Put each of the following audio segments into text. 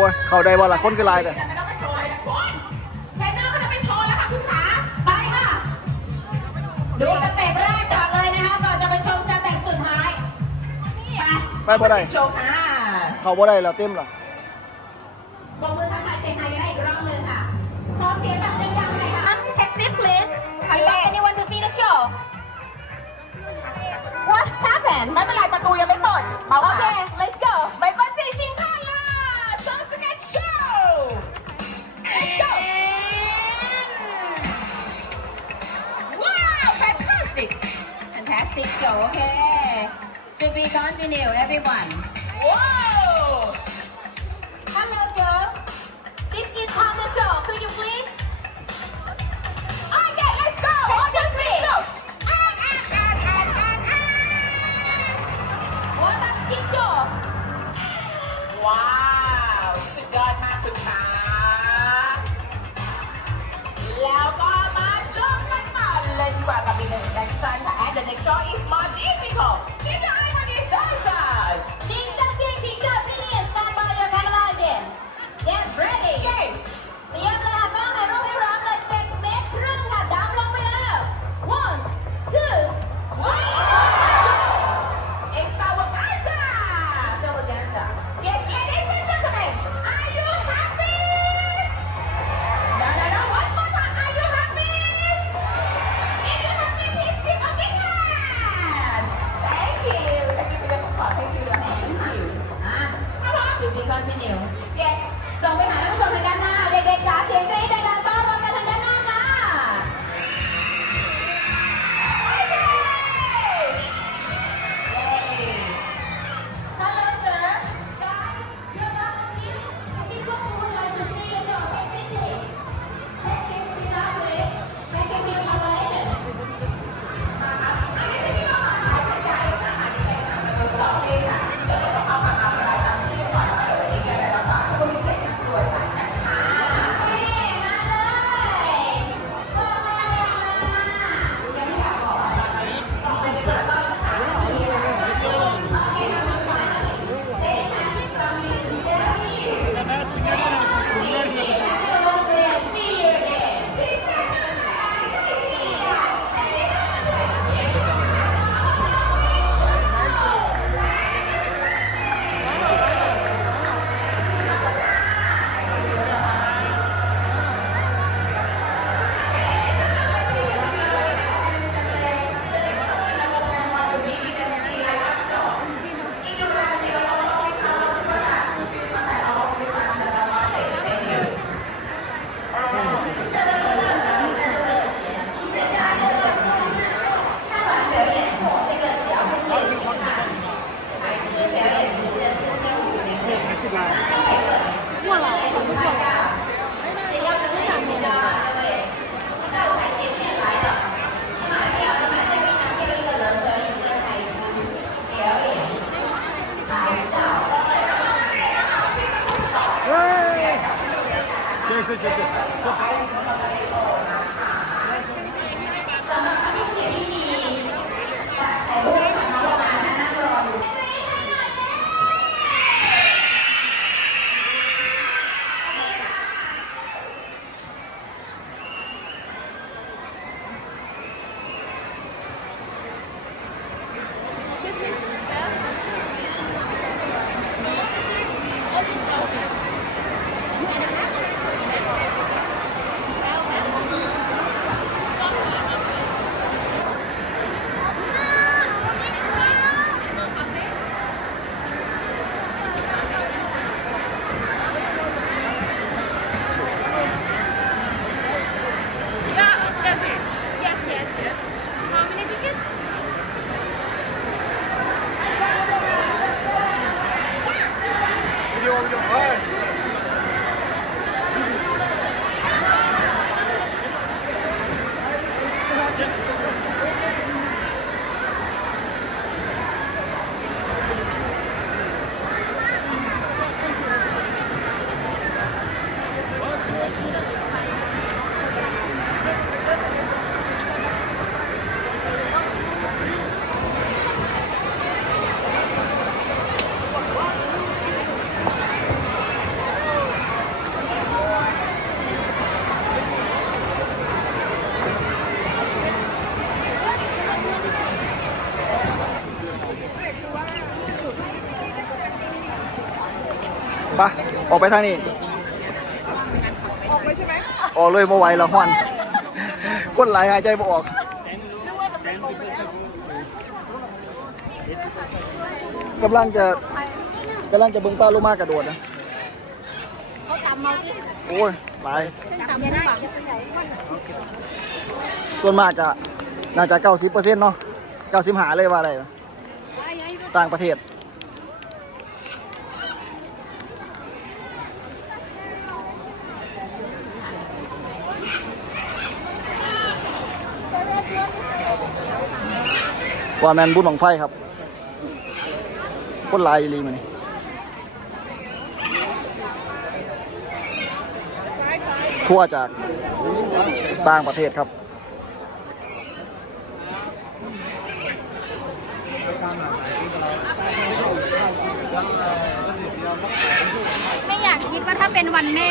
อ้ยเข้าได้บ่ละคนก็ลายแต่ดูสเต็ปแรกก่อนเลยนะคะก่อจะไปชมสเต็สุดท้ายไปไปบ่ได้ ชมค่ะเข้าบ่ได้แล้วเต็มละปอบมือทักทาเต็มไทยได้อีกรอบหนึงค่ะขอเสียงแบบดังๆหน่อยค่ะ I'm sexy please. I love anyone to see the show. What happened? ไม่เป็นไรประตูยังไม่เปิดมอว่า Okay, okay. To be continued, everyone. Whoa! 对对对 ไปออกไปทางนี้ ออกเลยใช่ไหมออกเลยบ่ไหวแล้วฮอน คนหลายหายใจบ่ออก กำลังจะกำลังจะเบิ่งปลาโลมากระโดดนะ เขาตำเมาที่โอ้ยหลายเส้นตำได้ปะส่วนมากอะน่าจะ90%เนาะ90หาเลยว่าได้นะไอ้ไอ้ต่างประเทศ ว่าแมนบุญของไฟครับคนลายอีหลีมานี่ทั่วจากต่างประเทศครับไม่อยากคิดว่าถ้าเป็นวันแม่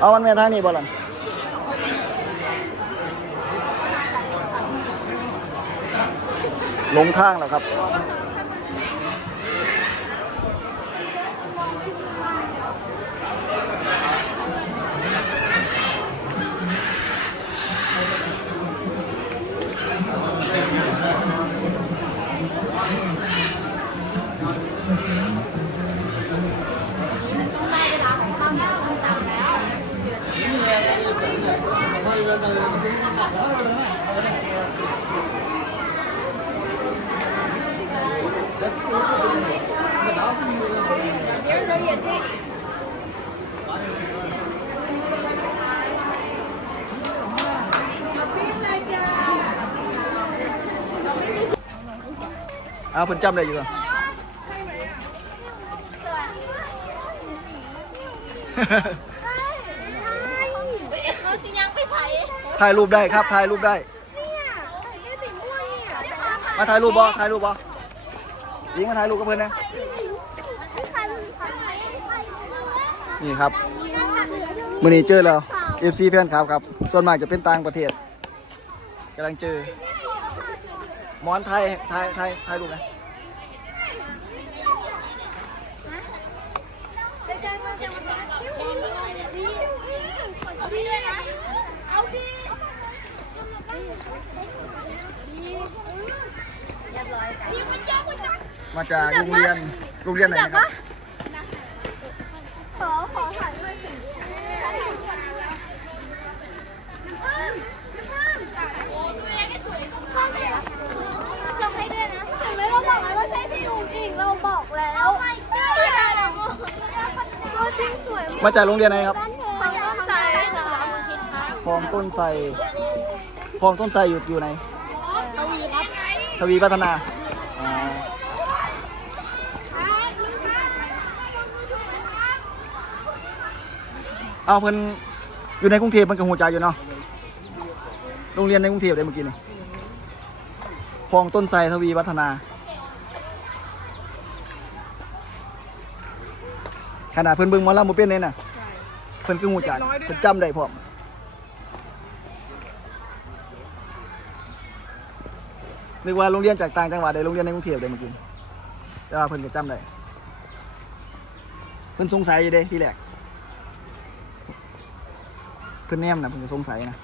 เอามันแม่ทางนี้บ่ล่ะหลงทางแล้วครับมันต้องได้เวลาของข้าวเหนียวส้มตำแล้ว เอาเพิ่นจำได้อยู่ ตัว เขาจะยังไปใช้ ถ่ายรูปได้ครับถ่ายรูปได้ มาถ่ายรูปบ่ถ่ายรูปบ่ยิงมาถ่ายรูปกับเพื่อนนะนี่ครับมื่อนี้เจอแล้ว FC แฟนคลับครับ ส่วนมากจะเป็นต่างประเทศกำลังเจอหมอนไทยไทยไทยไทยรูปนะ เอาดิ มาจากโรงเรียนโรงเรียนไหนนะครับ ขอ ขอถ่ายด้วยสิลงให้ด้วยนะถึงไม่เราบอกแล้วว่าใช่พี่อุ๋งอิงเราบอกแล้วตัวจริงสวยมาจากโรงเรียนไหนครับของต้นไทรค่ะ คลองต้นไทร คลองต้นไทรอยู่อยู่ไหนทวีพัฒนาอ๋อเอาเพิ่นอยู่ในกรุงเทพมันก็หูใจอยู่เนาะโรงเรียนในกรุงเทพเลยเมื่อกี้นี่คลองต้นไทรทวีพัฒนา ขนาดเพิ่นเบิ่งหมอลำบ่เป็นเลยน่ะเพิ่นคือหูจักเพิ่นจำได้พร้อม นึกว่าโรงเรียนจากต่างจังหวัดได้โรงเรียนในกรุงเทพได้เมื่อกี้แต่ว่าเพิ่นก็จำได้เพิ่นสงสัยอยู่เด้ที่แรกเพิ่นแนมนะเพิ่นก็สงสัยนะ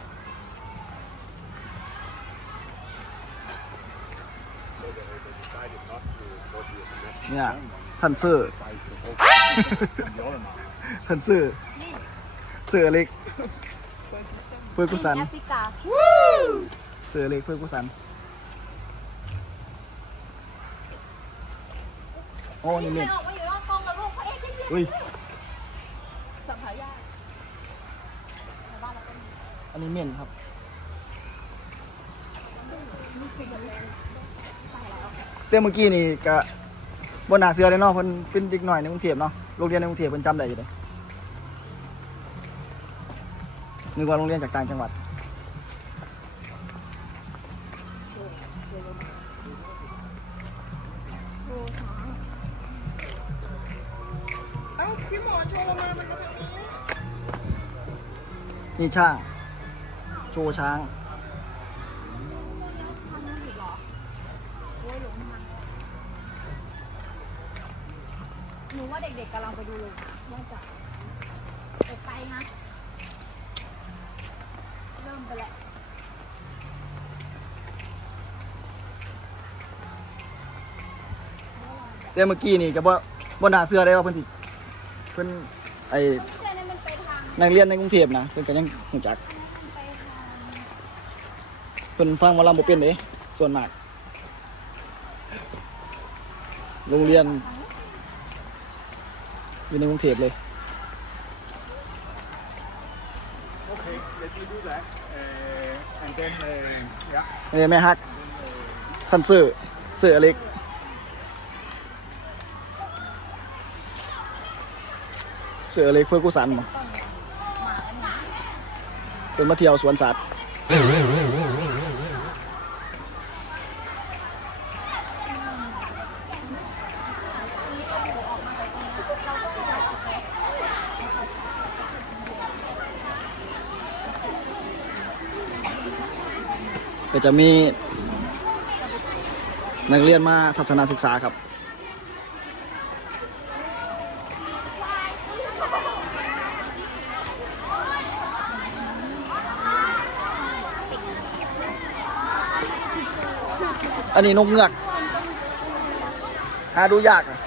เนี่ยท่านเซอร์ท่านเซอร์เซอร์เล็กเพื่อกุสันแอฟริกาเสือเล็กเพื่อกุสัน โอ้นี่เม่นออกมาอยู่นอกกล้องแล้วลูกเขาเอ๊ะที่อุ้ยอันนี้เม่นครับเต้เมื่อกี้นี่ก็บนหนาเสือเลยเนาะเพิ่นเป็นเด็กหน่อยในกรุงเทพเนาะโรงเรียนในกรุงเทพเพิ่นจำได้อยู่เลยนึกว่าโรงเรียนจากต่างจังหวัด นก็แบบนี้นี่ช่างโชว์ช้าง หนูว่าเด็กๆกำลังไปดูเลยว่าจะไปไกลนะ เริ่มไปแล้วแต่เมื่อกี้นี่ก็บ่บ่น่าเชื่อได้ว่าเพิ่นสิเพิ่นไอ้ไม่ใช่ นั่นมันไปทางนักเรียนในกรุงเทพนะเพิ่นก็ยังหูจักไปทางเพิ่นฟังหมอลำบ่เป็นเด้ส่วนมาก โรงเรียน อยู่ในกรุงเทพเลย Okay, let me do that. Uh, and then, uh, yeah. แม่แม่ฮักท่านซื้อซื้ออเล็กซื้ออเล็กเพื่อกุสันมั้ง เป็นมาเที่ยวสวนสัตว์ก็จะมีนักเรียนมาทัศนศึกษาครับ อันนี้นกเงือกหาดูยากอะ